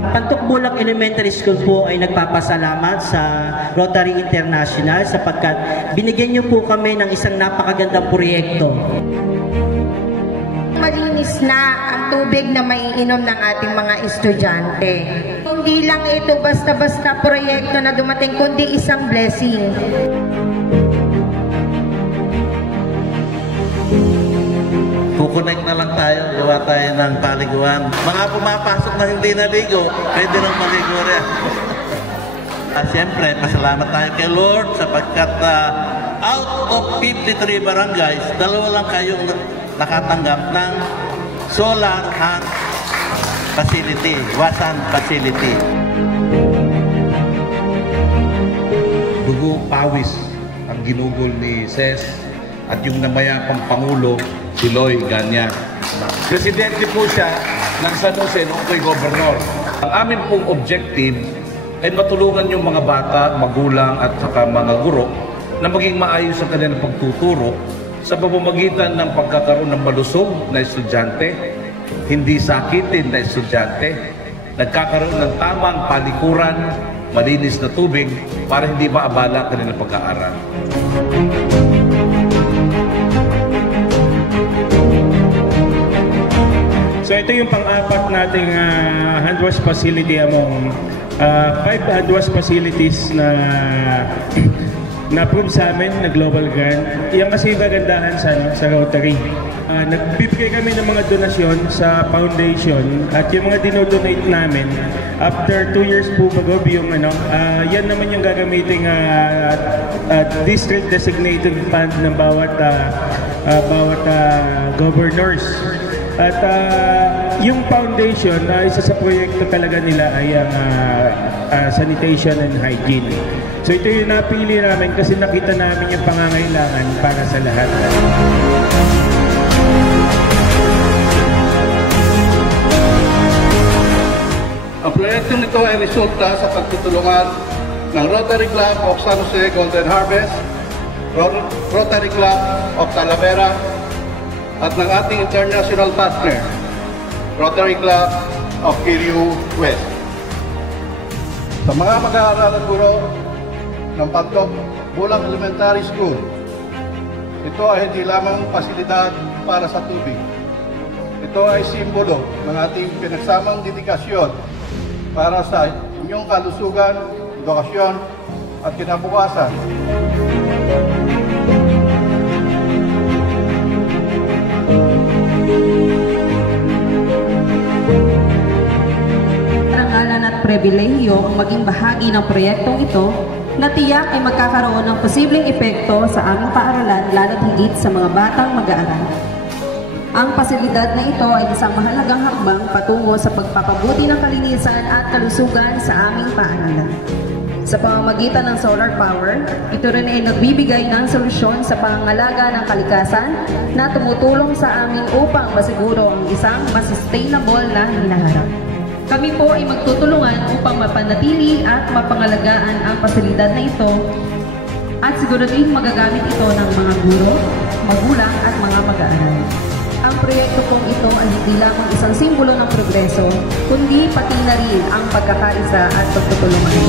Pantukbolak Elementary School po ay nagpapasalamat sa Rotary International sapagkat binigyan niyo po kami ng isang napakagandang proyekto. Malinis na ang tubig na maiinom ng ating mga estudyante. Hindi lang ito basta-basta proyekto na dumating, kundi isang blessing. Kukunik na lang tayo, gawa tayo ng paliguan. Mga pumapasok na hindi naligo, pwede nang maligo rin. Siyempre, pasalamat tayo kay Lord sapagkat out of 53 barangays, 2 lang kayong nakatanggap ng solar hand facility, wasan facility. Dugo, pawis ang ginugol ni Ses at yung namayapang Pangulo, si Loy Ganya. Presidente po siya ng San Jose noong ako'y gobernador. Ang amin pong objective ay matulungan yung mga bata, magulang at saka mga guro na maging maayos ang kanilang pagtuturo sa pamamagitan ng pagkakaroon ng malusog na estudyante, hindi sakitin na estudyante, nagkakaroon ng tamang palikuran, malinis na tubig para hindi maabala ang kanilang pag-aaral. So ito yung pang-apat nating hand wash facility among 5 hand wash facilities na na-approve sa amin na global grant. Yan kasi yung kagandahan sa Rotary. Nagbibigay kami ng mga donasyon sa foundation at yung mga dinodonate namin after 2 years po bago yung yan naman yung gagamiting district designated fund ng bawat governors. At yung foundation, isa sa proyekto talaga nila ay ang sanitation and hygiene. So ito yung napili namin kasi nakita namin yung pangangailangan para sa lahat. Ang proyekto nito ay resulta sa pagtutulungan ng Rotary Club of San Jose Golden Harvest, Rotary Club of Talavera, at ng ating international partner, Rotary Club of Kiriu West. Sa mga mag-aaral at guro ng Pantukbolak Elementary School, ito ay hindi lamang pasilidad para sa tubig. Ito ay simbolo ng ating pinagsamang dedikasyon para sa inyong kalusugan, edukasyon at kinabukasan. Karangalan at pribilehiyo ang maging bahagi ng proyektong ito na tiyak ay magkakaroon ng posibleng epekto sa aming paaralan lalo't higit sa mga batang mag-aaral. Ang pasilidad na ito ay isang mahalagang hakbang patungo sa pagpapabuti ng kalinisan at kalusugan sa aming paaralan. Sa pamamagitan ng solar power, ito rin ay nagbibigay ng solusyon sa pangangalaga ng kalikasan na tumutulong sa amin upang masiguro ang isang mas sustainable na hinaharap. Kami po ay magtutulungan upang mapanatili at mapangalagaan ang pasilidad na ito at siguraduhin magagamit ito ng mga guro, magulang at mga mag-aaral. Ang proyekto pong ito ay hindi lamang isang simbolo ng progreso, kundi pati na rin ang pagkakaisa at pagtutulungan.